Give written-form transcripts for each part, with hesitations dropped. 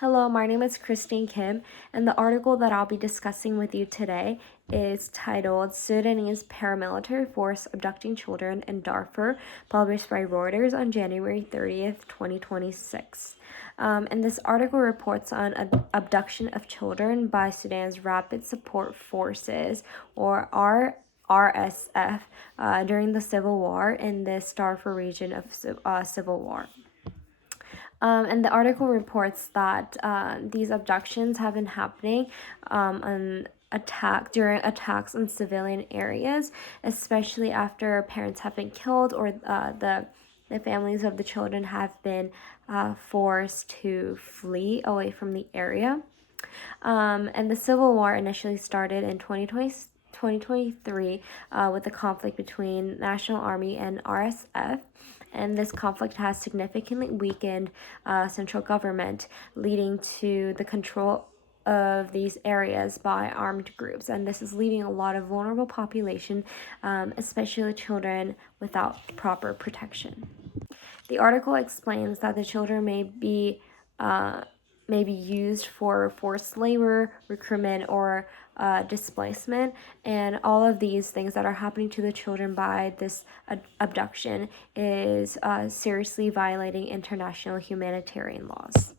Hello, my name is Christine Kim, and the article that I'll be discussing with you today is titled Sudanese Paramilitary Force Abducting Children in Darfur, published by Reuters on January 30th, 2026. And this article reports on abduction of children by Sudan's Rapid Support Forces, or RSF, during the civil war in this Darfur region of civil war. And the article reports that these abductions have been happening during attacks on civilian areas, especially after parents have been killed or the families of the children have been forced to flee away from the area. And the civil war initially started in 2023 with the conflict between National Army and RSF. And this conflict has significantly weakened central government, leading to the control of these areas by armed groups. And this is leaving a lot of vulnerable population, especially children, without proper protection. The article explains that the children may be used for forced labor, recruitment, or displacement, and all of these things that are happening to the children by this abduction is seriously violating international humanitarian laws.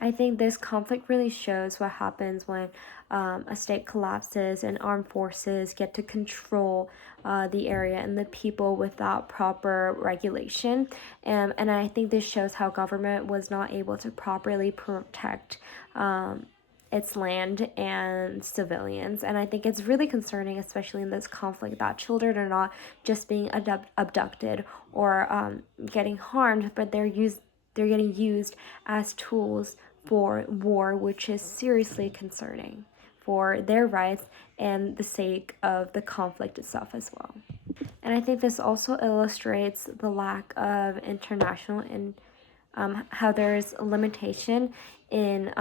I think this conflict really shows what happens when a state collapses and armed forces get to control the area and the people without proper regulation. And I think this shows how government was not able to properly protect its land and civilians. And I think it's really concerning, especially in this conflict, that children are not just being abducted or getting harmed, but they're getting used as tools for war, which is seriously concerning for their rights and the sake of the conflict itself as well. And I think this also illustrates the lack of international and how there's a limitation in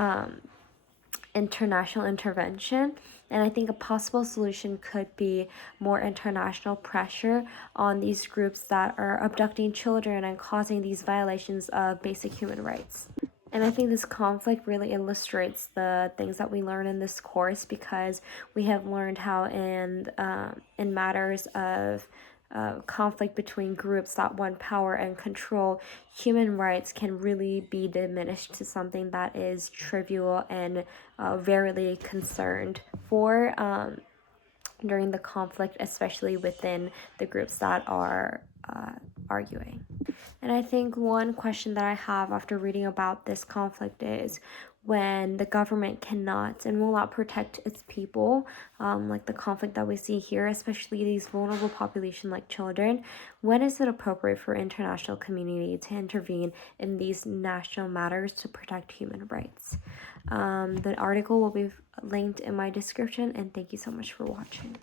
international intervention. And I think a possible solution could be more international pressure on these groups that are abducting children and causing these violations of basic human rights. And I think this conflict really illustrates the things that we learn in this course, because we have learned how in matters of conflict between groups that want power and control, human rights can really be diminished to something that is trivial and rarely concerned for during the conflict, especially within the groups that are arguing. And I think one question that I have after reading about this conflict is, when the government cannot and will not protect its people, like the conflict that we see here, especially these vulnerable population like children, when is it appropriate for international community to intervene in these national matters to protect human rights? The article will be linked in my description, and thank you so much for watching.